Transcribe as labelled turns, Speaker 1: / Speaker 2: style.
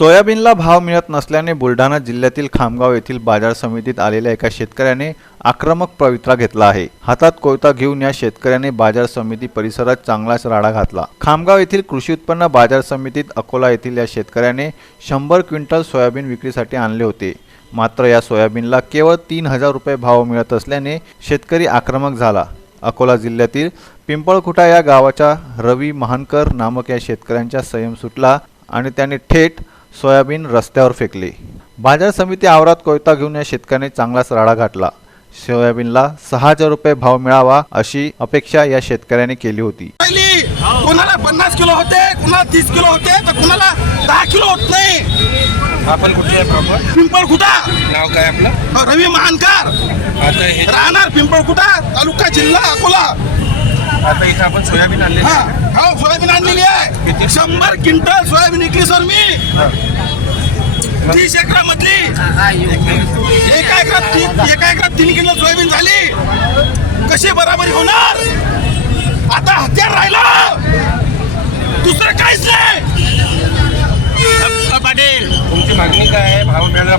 Speaker 1: सोयाबीनला भाव मिळत नसल्याने बुलढाणा जिल्ह्यातील खामगाव येथील बाजार समितीत आलेल्या एका शेतकऱ्याने आक्रमक पवित्रा घेतला आहे. हातात कोयता घेऊन या शेतकऱ्याने बाजार समिती परिसरात चांगलाच राडा घातला. खामगाव येथील कृषी उत्पन्न बाजार समितीत अकोला येथील या शेतकऱ्याने शंभर क्विंटल सोयाबीन विक्रीसाठी आणले होते. मात्र या सोयाबीनला केवळ तीन हजार रुपये भाव मिळत असल्याने शेतकरी आक्रमक झाला. अकोला जिल्ह्यातील पिंपळखुटा या गावाच्या रवी महानकर नामक या शेतकऱ्यांचा संयम सुटला आणि त्याने थेट सोयाबीन रस्त्यावर फेकले. बाजार समिती आवारात कोयता घेऊन या शेतकऱ्याने चांगलाच राडा घातला. सोयाबीनला सहा हजार रुपये भाव मिळावा अशी अपेक्षा या शेतकऱ्याने केली होती.
Speaker 2: कोणाला पन्नास किलो होते कोणाला तीस किलो होते तर कोणाला दहा किलो होत नाही.
Speaker 3: आपण कुठे आहे प्रॉपर?
Speaker 2: पिंपळखुटा.
Speaker 3: नाव काय आपलं?
Speaker 2: रवी महानकर
Speaker 3: आता हे
Speaker 2: राहणार पिंपळखुटा तालुका जिल्हा अकोला.
Speaker 3: आता इथं आपण सोयाबीन आणले
Speaker 2: हा हा सोयाबीन आणलेली आहे. शंभर क्विंटल सोयाबीन विकली सर मी. तीस एकरामधली. एका एकरात एका एकरात तीन किलो सोयाबीन झाली. कशी बराबरी होणार? आता हत्यार राहिला. दुसरं काहीच नाही. पाटील तुमची मागणी काय भाव मिळाला